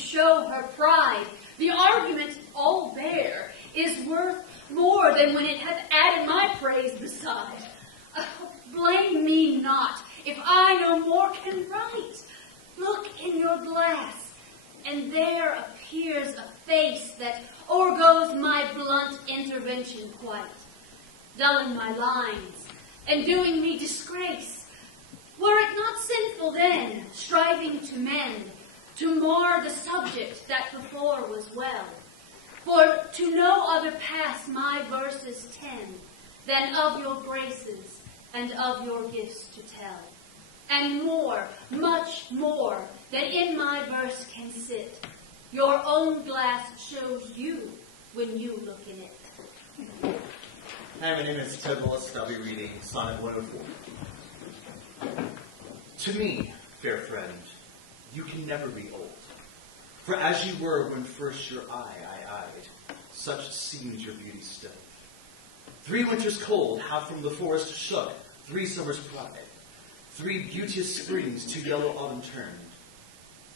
show her pride. The argument all bare is worth more than when it hath added my praise beside. Blame me not if I no more can write. Look in your glass, and there appears a face that o'ergoes my blunt intervention quite, dulling my lines, and doing me disgrace. Were it not sinful then, striving to mend, to mar the subject that before was well? For to no other pass my verses tend, than of your graces and of your gifts to tell. And more, much more, than in my verse can sit, your own glass shows you when you look in it. Hi, my name is Ted Willis, and I'll be reading Sonnet 104. To me, fair friend, you can never be old. For as you were when first your eye I eyed, such seemed your beauty still. 3 winters cold have from the forest shook 3 summers pride, 3 beauteous springs to yellow autumn turned.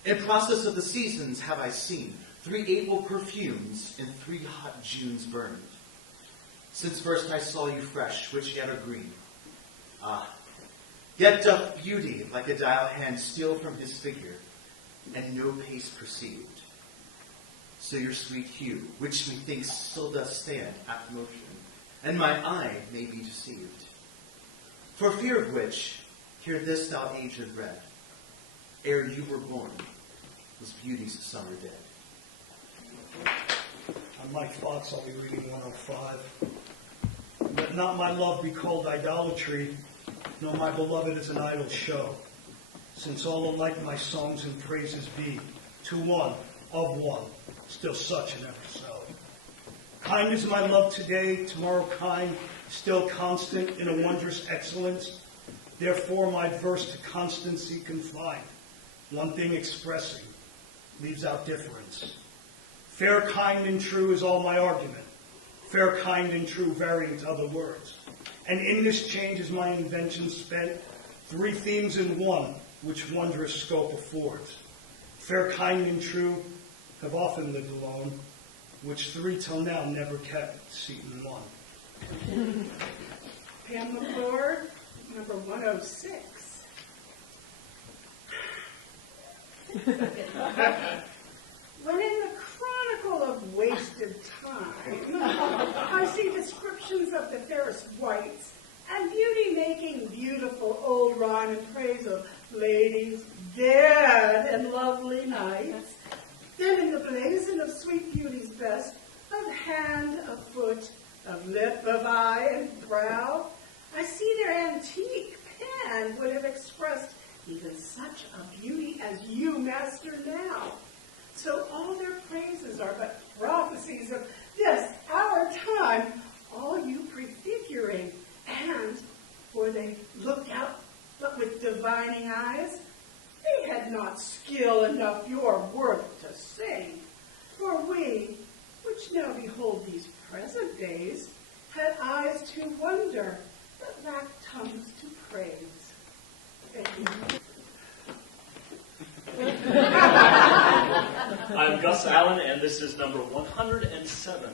In process of the seasons have I seen 3 April perfumes and 3 hot Junes burned. Since first I saw you fresh, which yet are green. Ah, yet doth beauty like a dial hand steal from his figure, and no pace perceived. So your sweet hue, which methinks still doth stand at motion, and my eye may be deceived. For fear of which, hear this thou aged red, ere you were born, was beauty's summer dead. On my thoughts, I'll be reading 105. Let not my love be called idolatry, nor my beloved as an idle show, since all alike my songs and praises be, to one, of one, still such and ever so. Kind is my love today, tomorrow kind, still constant in a wondrous excellence. Therefore my verse to constancy confined, one thing expressing, leaves out difference. Fair, kind, and true is all my argument. Fair, kind, and true varying to other words. And in this change is my invention spent, 3 themes in one, which wondrous scope affords. Fair, kind, and true have often lived alone, which 3 till now never kept seat in one. Pam McClure, number 106. When in the chronicle of wasted time, I see descriptions of the fairest whites and beauty making beautiful old rhyme in praise of ladies dead and lovely knights, then in the blazon of sweet beauty's best, of hand, of foot, of lip, of eye, and brow, I see their antique pen would have expressed even such a beauty as you master now. So all their praises are but prophecies of this, our time, all you prefiguring, and, for they looked out but with divining eyes, they had not skill enough your worth to sing. For we, which now behold these present days, had eyes to wonder, but lacked tongues to praise. Thank you. I'm Gus Allen, and this is number 107.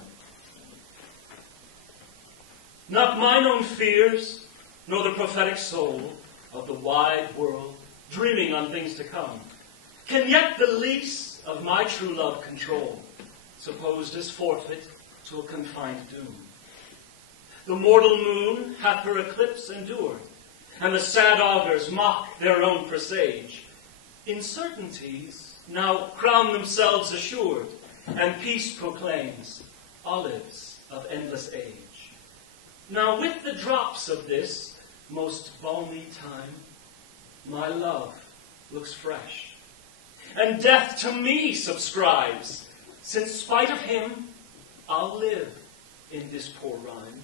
Not mine own fears, nor the prophetic soul of the wide world, dreaming on things to come, can yet the lease of my true love control, supposed as forfeit to a confined doom. The mortal moon hath her eclipse endured, and the sad augurs mock their own presage. Incertainties now crown themselves assured, and peace proclaims olives of endless age. Now with the drops of this most balmy time, my love looks fresh, and death to me subscribes, since spite of him I'll live in this poor rhyme,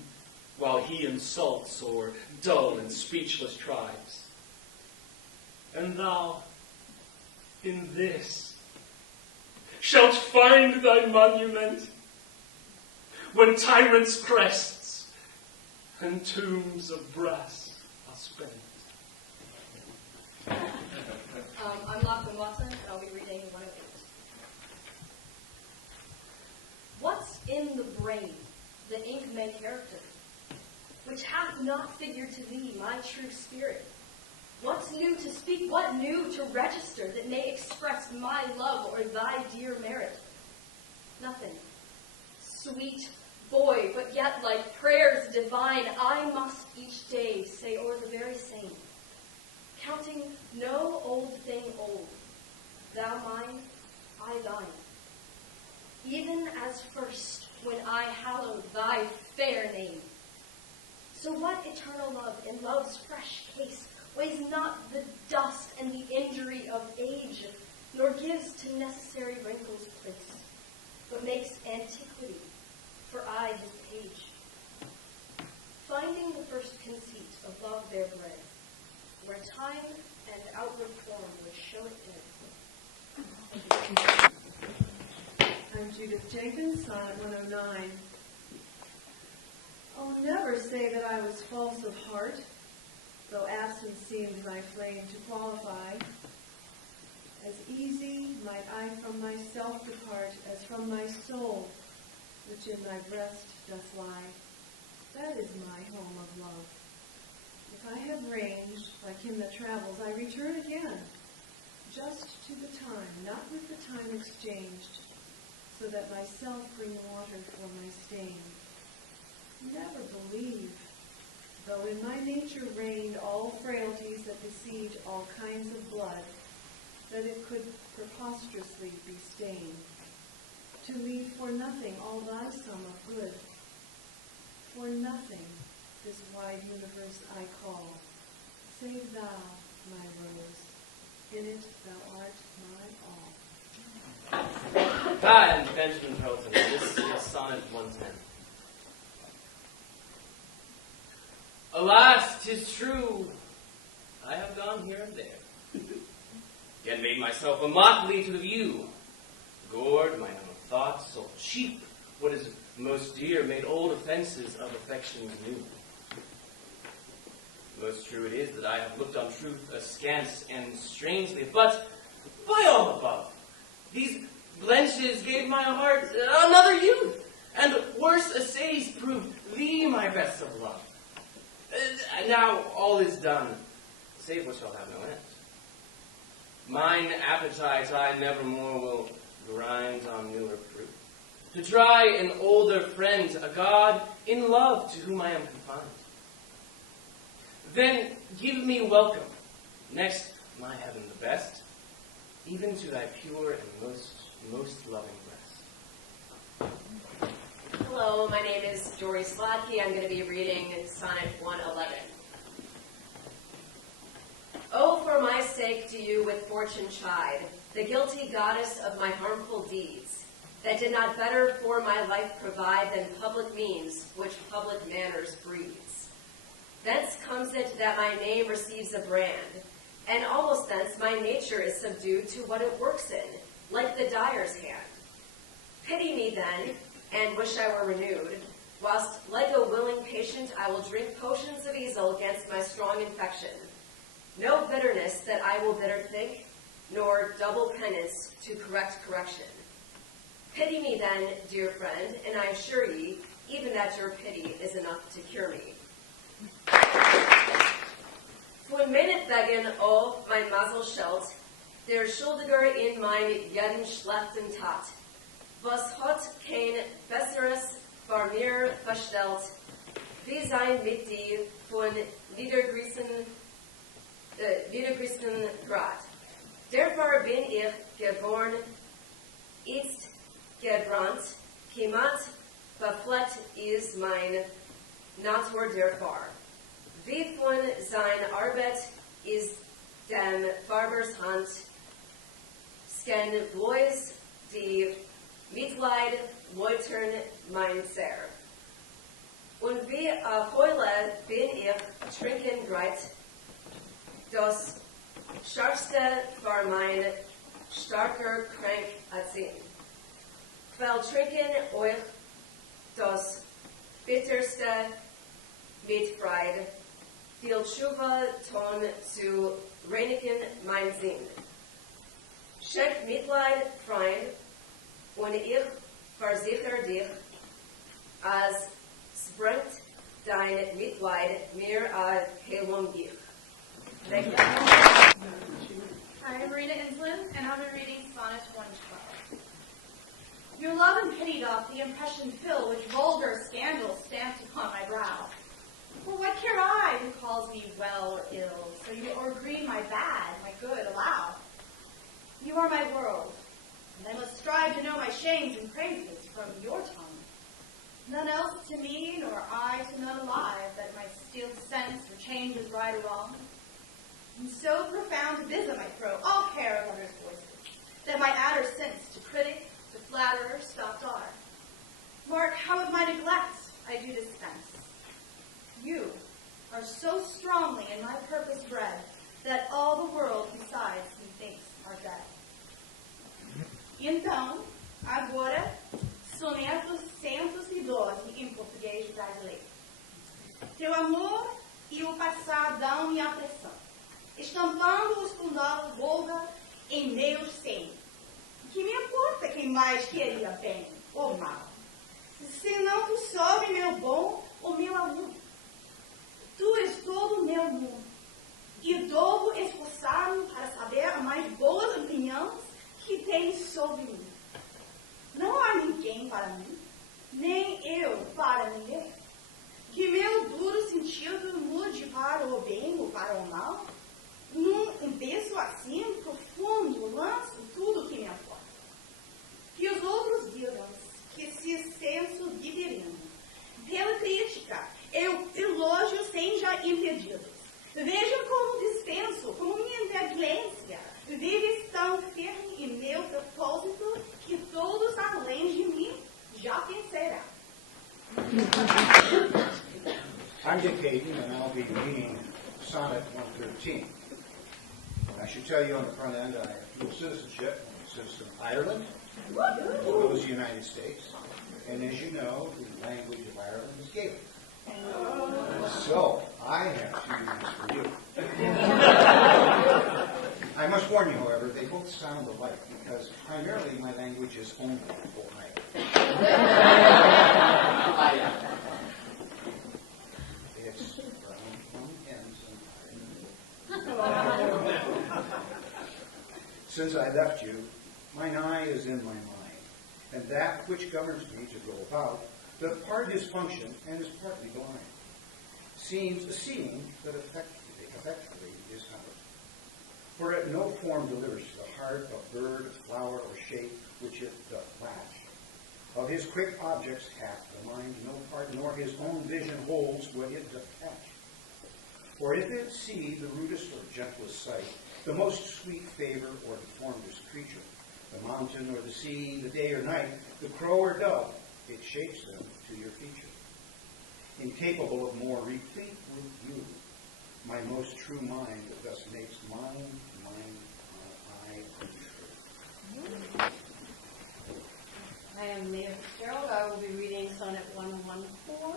while he insults or dull and speechless tribes. And thou, in this, shalt find thy monument, when tyrants' crests and tombs of brass are spent. I'm Lachlan Watson, and I'll be reading 108. brain, the ink-meant character, which hath not figured to thee my true spirit. What's new to speak, what new to register that may express my love or thy dear merit? Nothing. Sweet boy, but yet like prayers divine, I must each day say o'er the very same, counting no old thing old, thou mine, I thine. Even as first when I hallowed thy fair name. So what eternal love in love's fresh case weighs not the dust and the injury of age, nor gives to necessary wrinkles place, but makes antiquity for aye his page. Finding the first conceit of love therebred, where time and outward form would show it in. I'm Judith Jenkins, Sonnet 109. Oh, never say that I was false of heart, though absence seemed my flame to qualify. As easy might I from myself depart as from my soul, which in thy breast doth lie. That is my home of love. If I have ranged, like him that travels, I return again, just to the time, not with the time exchanged, so that myself bring water for my stain. Never believe, though in my nature reigned all frailties that besiege all kinds of blood, that it could preposterously be stained, to leave for nothing all thy sum of good. For nothing this wide universe I call, save thou, my rose, in it thou art my all. Hi, I'm Benjamin Carlton, and this is Sonnet 110. Alas, 'tis true, I have gone here and there, yet made myself a motley to the view, gored mine own thoughts, sold cheap what is most dear, made old offenses of affections new. Most true it is that I have looked on truth askance and strangely, but by all above, these blenches gave my heart another youth, and worse essays proved thee my best of love. Now all is done, save what shall have no end. Mine appetite I nevermore will grind on newer fruit, to try an older friend, a god in love to whom I am confined. Then give me welcome, next my heaven the best, even to thy pure and most loving breast. Hello, my name is Jory Slotky. I'm going to be reading Sonnet 111. Oh, for my sake do you with fortune chide, the guilty goddess of my harmful deeds, that did not better for my life provide than public means, which public manners breeds. Thence comes it that my name receives a brand, and almost thence my nature is subdued to what it works in, like the dyer's hand. Pity me then, and wish I were renewed, whilst like a willing patient I will drink potions of easel against my strong infection. No bitterness that I will bitter think, nor double penance to correct correction. Pity me then, dear friend, and I assure ye, even that your pity is enough to cure me. Von meinetwegen, o mein Mazel schelt, der Schuldiger in mein jeden schlechten Tat, was hat kein besseres vor mir verstellt, wie sein mit die von niedergrießten Grad. Therefore bin ich geboren, ist gebrannt, kemat befleckt ist mein Natur therefore. Wie von sein Arbeit ist dem Farbers Hand, sken bloß die Mitleid läutern mein Ser. Und wie Heule bin ich trinken greit, das Scharfste war mein starker Krank erzählen. Quell trinken euch das Bitterste mit Freud, viel Tshuva ton zu reinigen mein Sinn. Schenk Mitleid, Freund, und ich versichere dich, as springt dein Mitleid mir herumgir. Thank you. I'm Marina Inslin, and I'll be reading Sonnet 112. Your love and pity doth the impression fill which vulgar scandal stamped upon my brow. For what care I who calls me well or ill, so you o'ergreen my bad, my good allow? You are my world, and I must strive to know my shames and praises from your tongue. None else to me, nor I to none alive, that my steeled sense or changes right or wrong. In so profound abysm I throw all care of others' voices, that my adder sense to critic, to flatterer, stopped are. Mark how of my neglect I do dispense. You are so strongly in my purpose bred, that all the world besides methinks are dead. Então, agora, sonetos 112 em português brasileiro. Teu amor e o passar dão-me a pressão, estampando-os com nova volga em meus seio. Que me importa quem mais queria bem ou mal? Se não tu soube meu bom ou meu amor. Tu és todo o meu mundo, e devo esforçar-me para saber as mais boas opiniões que tens sobre mim. Não há ninguém para mim, nem eu para ninguém. Que meu duro sentido mude para o bem ou para o mal, num beijo assim profundo lanço tudo que me importa. Que os outros digam que se senso dividindo. Pela crítica, eu elogio seja impedidos. Vejam como dispenso, como minha negligência vive tão firme em meu propósito que todos além de mim já pensarão. I'm Dick Hayden, and I'll be reading Sonnet 113. I should tell you on the front end, I have dual citizenship. I'm a citizen of Ireland, as well as the United States. And as you know, the language of Ireland is Gaelic. So, I have two readings for you. I must warn you, however, they both sound alike, because primarily my language is only Ohio. It's from ends and I. Since I left you, mine eye is in my mind, and that which governs me to go about, doth part his function and is partly blind. Seems a seeing that effectually is heart. For it no form delivers to the heart of bird, of flower, or shape which it doth flash. Of his quick objects hath the mind no part, nor his own vision holds what it doth catch. For if it see the rudest or gentlest sight, the most sweet favor or deformedest creature, the mountain or the sea, the day or night, the crow or dove, it shapes them to your feature. Incapable of more replete with you, my most true mind thus makes mine, I untrue. I am Leah Fitzgerald. I will be reading Sonnet 114.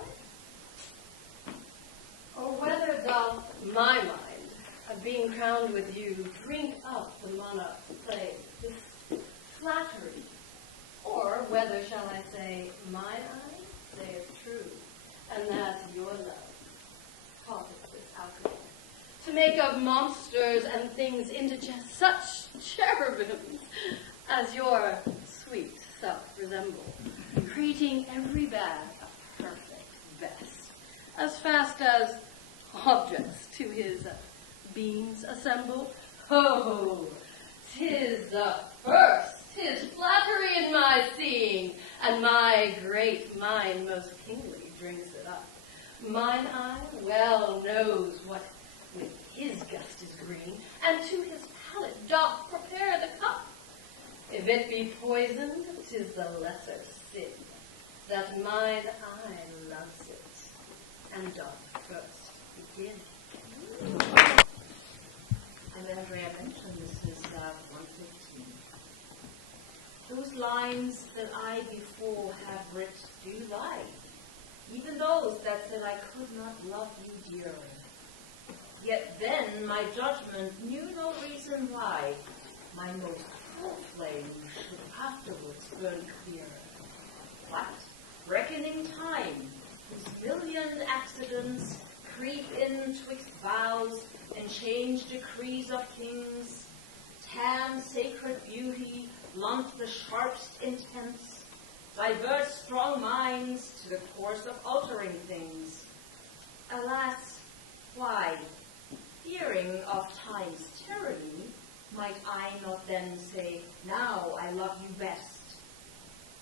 Or whether doth my mind, of being crowned with you, drink up the monarch's plague, this flattery, or whether shall I say, mine eye saith true, and that your love causeth this alcohol, to make of monsters and things indigest such cherubims as your sweet self resemble, creating every bad a perfect best, as fast as objects to his beams assemble. Oh, 'tis the first, 'tis flattery in my seeing, and my great mind most kingly drinks it up. Mine eye well knows what with his gust is green, and to his palate doth prepare the cup. If it be poisoned, 'tis the lesser sin, that mine eye loves it, and doth first begin. I'm Andrea Bench, and this is 115. Those lines that I before have writ do lie, even those that said I could not love you dearly. Yet then my judgment knew no reason why my most full flame should afterwards burn clearer. What? reckoning time, whose million accidents creep in twixt vows and change decrees of kings, tam sacred beauty, blunt the sharpest intents, divert strong minds to the course of altering things. Alas, why, hearing of time's tyranny, might I not then say, now I love you best?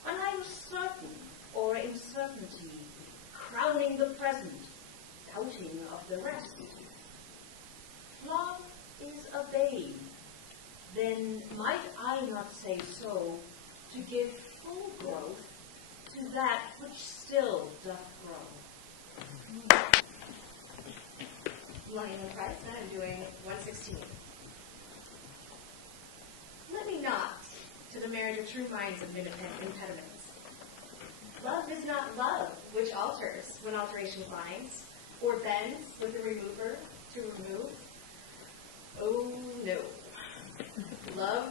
When I was certain, or in certainty, crowning the present, doubting of the rest. Love is a babe, then might I not say so, to give full growth to that which still doth grow. Line of Christ, and I'm doing 116. Let me not to the marriage of true minds of impediments. Love is not love, which alters when alteration finds, or bends with the remover to remove. Oh no. Love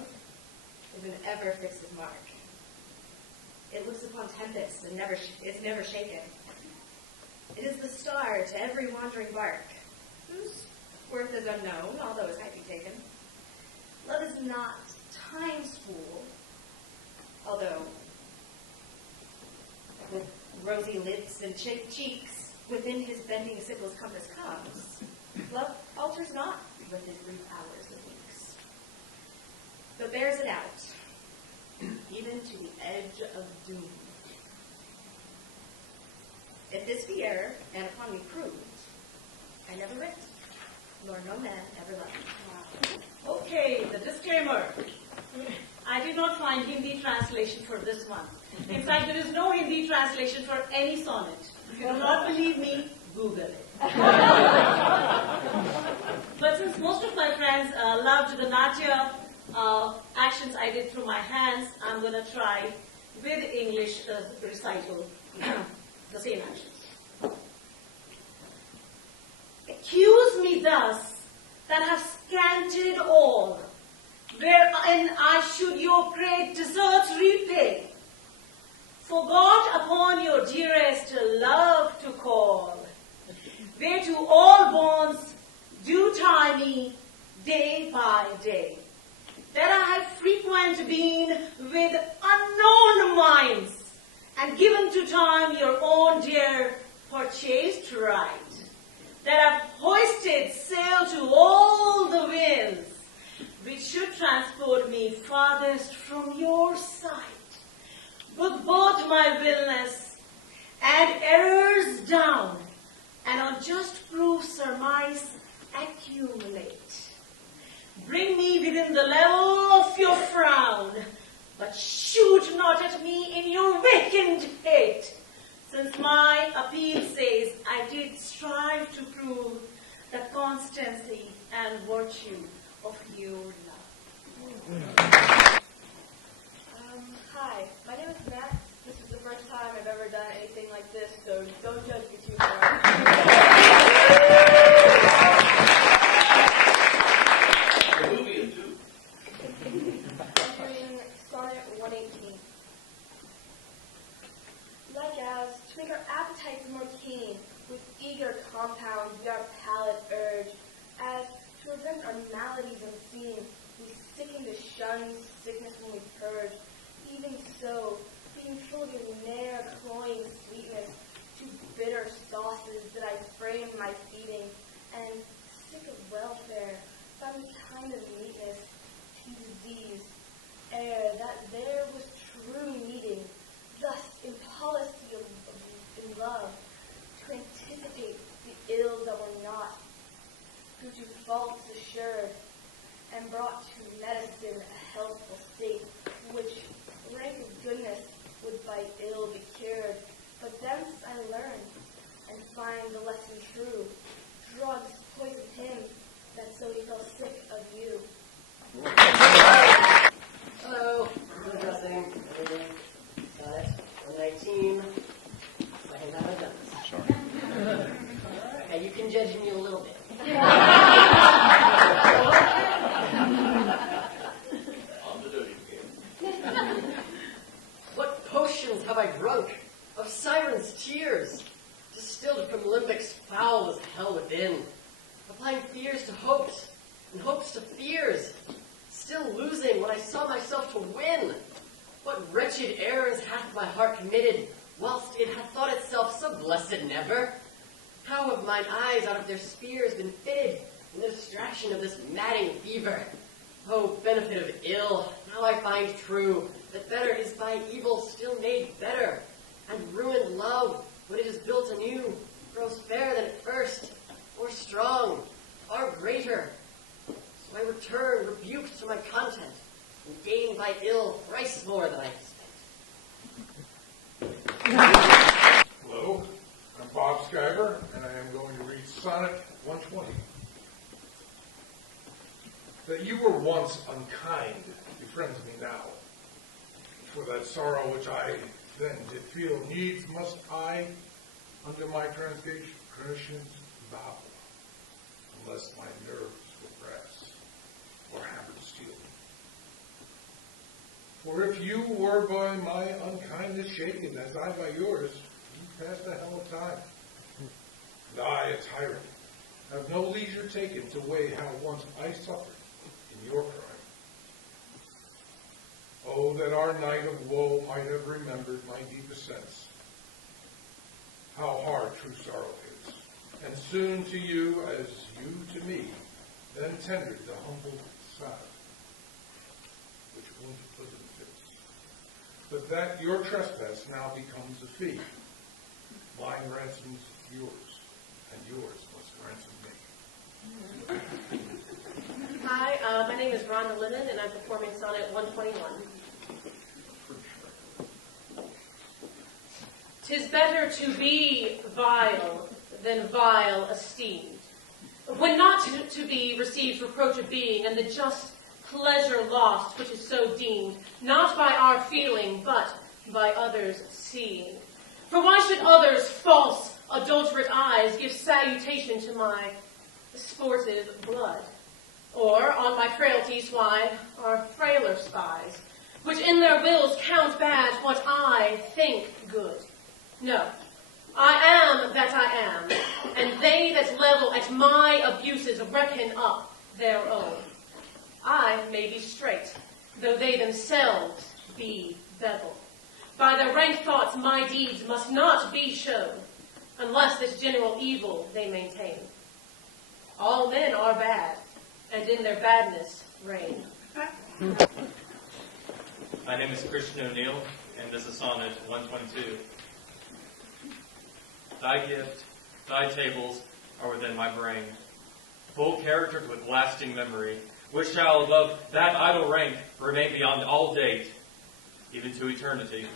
is an ever fixed mark. It looks upon tempests and is never shaken. It is the star to every wandering bark, whose worth is unknown, although it might be taken. Love is not time's fool, although with rosy lips and cheeks within his bending sickle's compass comes. Love alters not with his brief hours and weeks, but bears it out, even to the edge of doom. If this be error, and upon me proved, I never writ, nor no man ever loved. Okay, the disclaimer. I did not find Hindi translation for this one. In fact, there is no Hindi translation for any sonnet. If you do not believe me, Google it. But since most of my friends loved the Natya actions I did through my hands, I'm going to try with English recital the same actions. Accuse me thus that have scanted all, wherein I should your great deserts repay. Forgot upon your dearest love to call, where to all bonds due tie me day by day. That I have frequent been with unknown minds, and given to time your own dear purchased right. That have hoisted sail to all the winds, which should transport me farthest from your sight. With both my willness and errors down, and on just proof surmise accumulate. Bring me within the level of your frown, but shoot not at me in your vacant hate, since my appeal says I did strive to prove the constancy and virtue of your love. Hi, my name is Matt. This is the first time I've ever done anything like this, so don't judge me too hard. The movie is too. I'm doing Sonnet 118. Like as to make our appetites more keen, with eager compound be our palate urge, as to prevent our maladies unseen, we sicken to shun sickness when we purge. Even so, being full of your ne'er cloying sweetness, to bitter sauces that I frame my feeding, and sick of welfare, some kind of neatness, to disease, ere that there was true meeting, thus in policy in love, to anticipate the ills that were not, who to faults assured, and brought to medicine a healthful state, which rank of goodness would by ill be cured. But thence I learned, and find the lesson true. Drugs poisoned him, that so he fell sick of you. Hello, I'm addressing everything. Sonnet 119. Second time I've done this. Sure. Okay, you can judge me a little bit. losing when I saw myself to win? What wretched errors hath my heart committed, whilst it hath thought itself so blessed never? How have mine eyes out of their spheres been fitted in the distraction of this madding fever? Oh, benefit of ill, now I find true, that better is by evil still made better, and ruined love, when it is built anew, grows fair than at first, or strong, or greater. So I return rebuked to my content, and gain by ill thrice more than I have spent. Hello, I'm Bob Skyver, and I am going to read Sonnet 120. That you were once unkind befriends me now. For that sorrow which I then did feel, needs must I, under my transgressions, bow, unless my nerves were brass or hammered steel. For if you were by my unkindness shaken, as I by yours, you passed a hell of time. And I, a tyrant, have no leisure taken to weigh how once I suffered in your crime. Oh, that our night of woe might have remembered my deepest sense, how hard true sorrow is, and soon to you, as you to me, then tendered the humble salve, which wounded bosom fits. But that your trespass now becomes a fee. Mine ransoms yours, and yours must ransom me. Hi, my name is Rhonda Lemon, and I'm performing Sonnet 121. 'Tis better to be vile than vile esteemed, when not to be receives reproach of being, and the just pleasure lost which is so deemed, not by our feeling, but by others' seeing. For why should others' false, adulterate eyes give salutation to my sportive blood? Or on my frailties why are frailer spies, which in their wills count bad what I think good? No, I am that I am, and they that level at my abuses reckon up their own. I may be straight, though they themselves be bevel. By their rank thoughts my deeds must not be shown, unless this general evil they maintain. All men are bad, and in their badness reign. My name is Christian O'Neill, and this is Sonnet 122. Thy gift, thy tables are within my brain, full charactered with lasting memory, which shall above that idle rank remain beyond all date, even to eternity,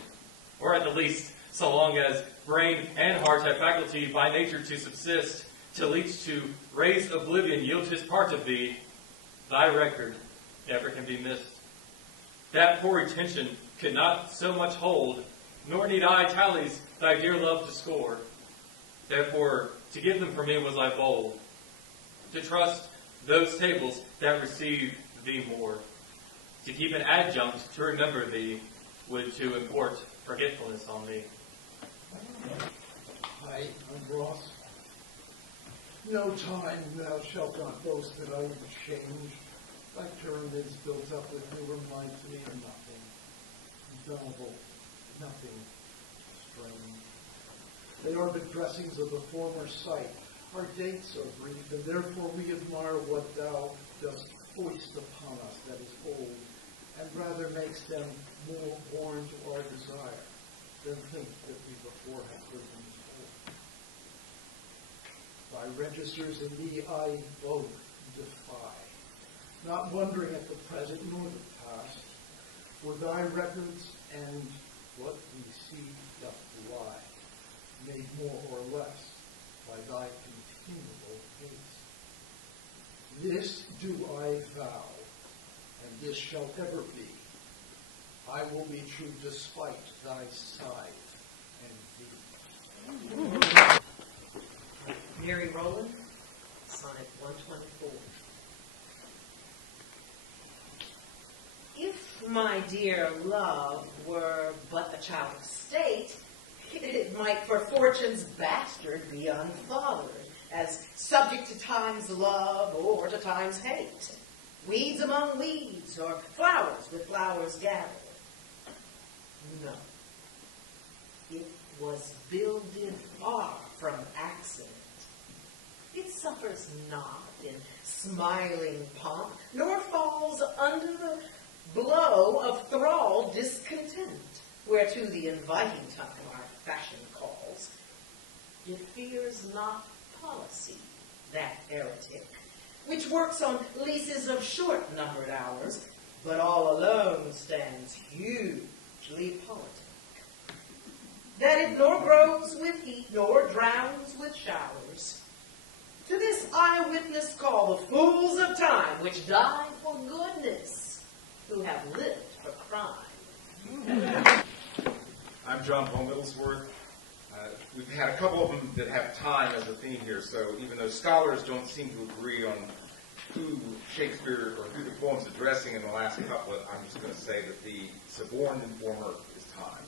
or at the least so long as brain and heart have faculty by nature to subsist, till each to raise oblivion yields his part of thee. Thy record never can be missed. That poor retention could not so much hold, nor need I tallies thy dear love to score. Therefore, to give them for me was I bold, to trust those tables that receive thee more, to keep an adjunct to remember thee, would to import forgetfulness on me. Hi, I'm Ross. No time thou shalt not boast that I am changed. Thy turn is built up with new reminds me of nothing infallible, nothing strange. They are but dressings of the former sight. Our dates are brief, and therefore we admire what thou dost foist upon us that is old, and rather makes them more born to our desire than think that we before have heard them told. Thy registers in thee I both defy, not wondering at the present nor the past, for thy records and what we see doth lie, made more or less by thy continual haste. This do I vow, and this shall ever be. I will be true despite thy scythe and thee. Mary Rowland, Sonnet 124. If my dear love were but the child of state, it might for fortune's bastard be unfathered, as subject to time's love or to time's hate. weeds among weeds, or flowers with flowers gathered. No. It was builded far from accident. It suffers not in smiling pomp, nor falls under the blow of thrall discontent, whereto the inviting time our fashion calls. It fears not policy, that heretic, which works on leases of short-numbered hours, but all alone stands hugely politic. That it nor grows with heat, nor drowns with showers. To this eyewitness call the fools of time, which died for goodness, who have lived for crime. I'm John Paul Middlesworth. We've had a couple of them that have time as a theme here, so even though scholars don't seem to agree on who Shakespeare or who the poem's addressing in the last couplet, I'm just going to say that the suborned informer is time.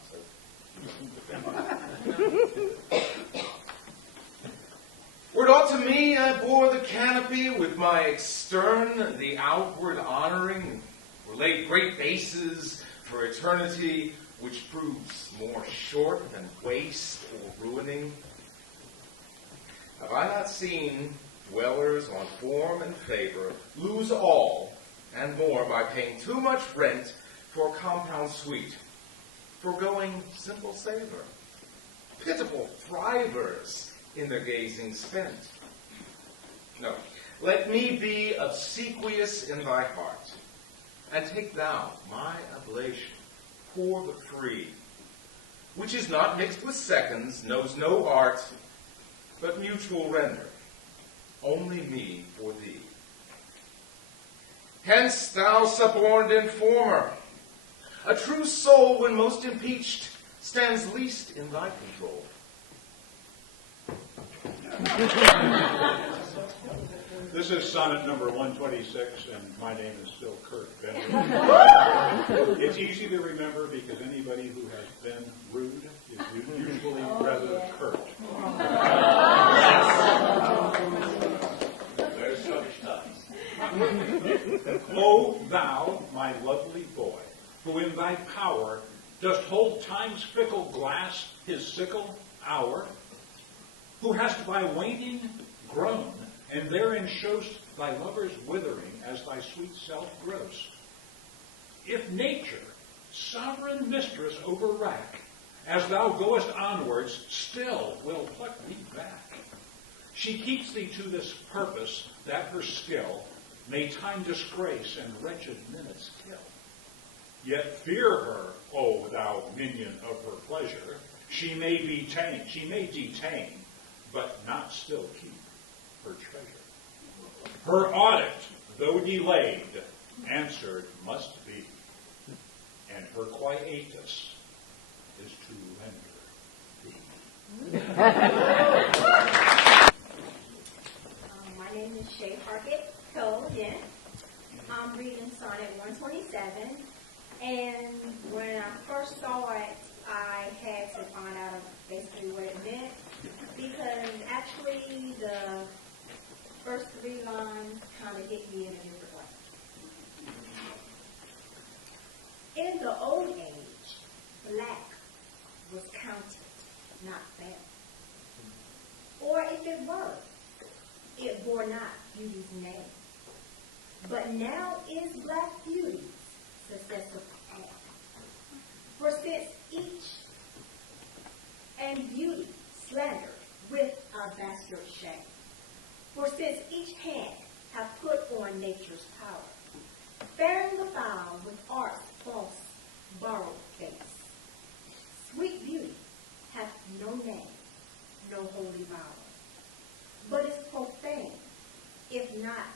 Were it aught to me, I bore the canopy with my extern, the outward honoring, or laid great bases for eternity, which proves more short than waste or ruining. Have I not seen dwellers on form and favor lose all and more by paying too much rent for compound sweet, foregoing simple savor, pitiful thrivers in their gazing spent? No, let me be obsequious in thy heart, and take thou my oblation, poor but free, which is not mixed with seconds, knows no art, but mutual render, only me for thee. Hence, thou suborned informer, a true soul, when most impeached, stands least in thy control. This is sonnet number 126, and my name is still Kurt Bender. It's easy to remember because anybody who has been rude is usually rather curt. There's such times. O thou, my lovely boy, who in thy power dost hold time's fickle glass, his sickle hour, who hast by waning grown, and therein show'st thy lover's withering as thy sweet self grows. If nature, sovereign mistress over wrack, as thou goest onwards, still will pluck thee back. She keeps thee to this purpose, that her skill may time disgrace and wretched minutes kill. Yet fear her, O thou minion of her pleasure. She may detain, but not still keep her treasure. Her audit, though delayed, answered must be, and her quietus is to render thee. My name is Shay Harkett Cole again. I'm reading Sonnet 127, and when I first saw it, I had to find out basically what it meant, because actually the first three lines kind of hit me in a different way. In the old age, black was counted, not fair. Or if it were, it bore not beauty's name. But now is black beauty's successive path. For since each and beauty slandered with a bastard shame. For since each hand hath put on nature's power, bearing the foul with art's false borrowed face, sweet beauty hath no name, no holy vow, but is profane, if not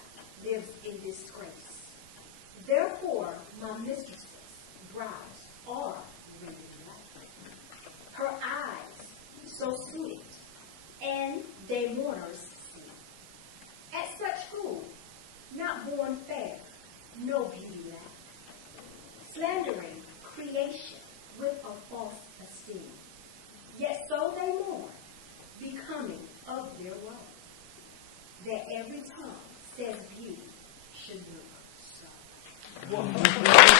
lives in disgrace. Therefore my mistress's brows are rendered black, her eyes so sweet, and they mourners see. At such who, not born fair, no beauty lack, slandering creation with a false esteem. Yet so they mourn, becoming of their woe, that every tongue says beauty should look so. Whoa.